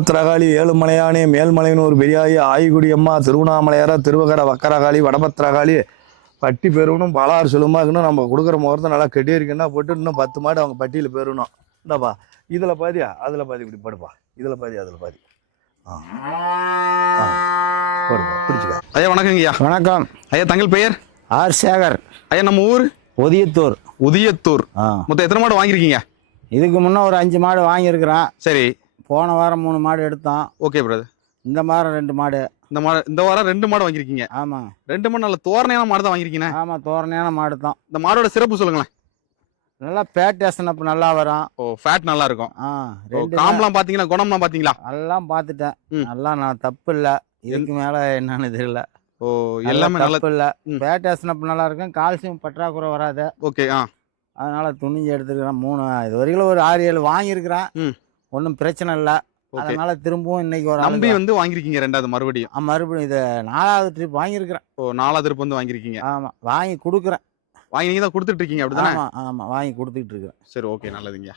வடபத்திரகாளி ஏழுமலையானே மேல்மலைன்னு ஒரு பெரியாயி ஆய்குடி அம்மா திருவண்ணாமலையார திருவகர வக்கரகாளி வடபத்திரகாளி பட்டி பெறணும் பலாறு சொல்லுமாக்குன்னு நம்ம கொடுக்குற முகூர்த்தம் நல்லா கெட்டி இருக்குன்னா போட்டு இன்னும் 10 மாடு அவங்க பட்டியில் பெறணும். இந்தாப்பா இதில் பாதியா அதில் பாதி இப்படி படுப்பா, இதில் பாதி அதில் பாதி. போடுப்பா பிடிச்சிக்க. ஐயா வணக்கங்க ஐயா. வணக்கம் ஐயா. தங்கள் பெயர்? ஆர் சேகர். ஐயா நம்ம ஊர் ஒதியத்தூர். உதியத்தூர். மொத்தம் எத்தனை மாடு வாங்கியிருக்கீங்க? இதுக்கு முன்னே ஒரு 5 மாடு வாங்கியிருக்கிறேன். சரி. போன வாரம் 3 மாடு எடுத்தோம். Okay brother. இந்த வாரம் 2 மாடு. இந்த வாரம் 2 மாடு வாங்கியிருக்கீங்க? ஆமாம். 2 மாடு நல்ல தோரணையான மாடு தான் வாங்கியிருக்கீங்க. ஆமாம், தோரணையான மாடு தான். இந்த மாடோட சிறப்பு சொல்லுங்களேன். நல்லா பேட்டேஷன் அப்போ நல்லா வரும். ஓ ஃபேட் நல்லா இருக்கும். ரெண்டு காம்பெல்லாம் பார்த்தீங்களா, குணம்லாம் பார்த்தீங்களா? எல்லாம் பார்த்துட்டேன். நல்லா நான் தப்பு இல்லை, இதுக்கு மேலே என்னன்னு தெரியல. ஓ எல்லாமே நல்லா தப்பு இல்லை. பேட்டேஷன் அப்போ நல்லா இருக்கும், கால்சியம் பற்றாக்குறை வராது. ஓகே. அதனால துணிஞ்சு எடுத்துருக்கிறேன். 3 இது வரைக்கும் ஒரு 6-7 வாங்கியிருக்கிறேன். ஒன்றும் பிரச்சனை இல்லை. அதனால திரும்பவும் இன்னைக்கு ஒரு நம்பி வந்து வாங்கியிருக்கீங்க 2வது மறுபடியும்? மறுபடியும் இது 4வது ட்ரிப் வாங்கியிருக்கிறேன். ஓ 4வது ட்ரிப் வந்து வாங்கியிருக்கீங்க? ஆமாம், வாங்கி கொடுக்குறேன். வாங்கி நீங்க தான் கொடுத்துட்டு இருக்கீங்க அப்படிதானே? ஆமாம், வாங்கி கொடுத்துக்கிட்டு இருக்கிறேன். சரி ஓகே நல்லதுங்க.